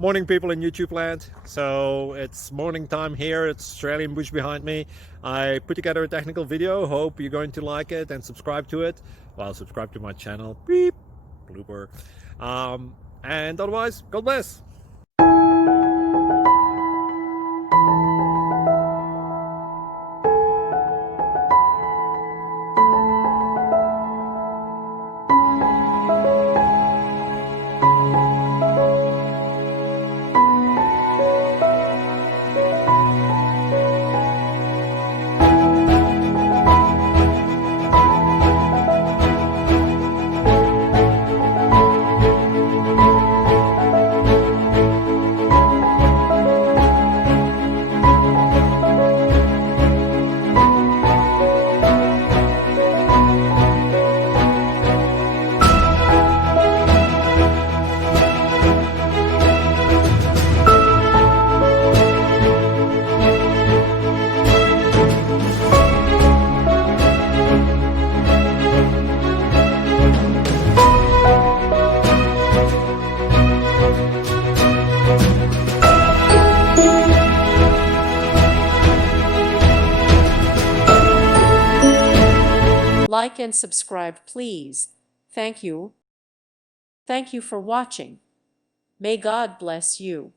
Morning, people in YouTube land. So it's morning time here. It's Australian bush behind me. I put together a technical video. Hope you're going to like it and subscribe to it. Well, subscribe to my channel. Beep, blooper. And otherwise, God bless. Like and subscribe, please. Thank you. Thank you for watching. May God bless you.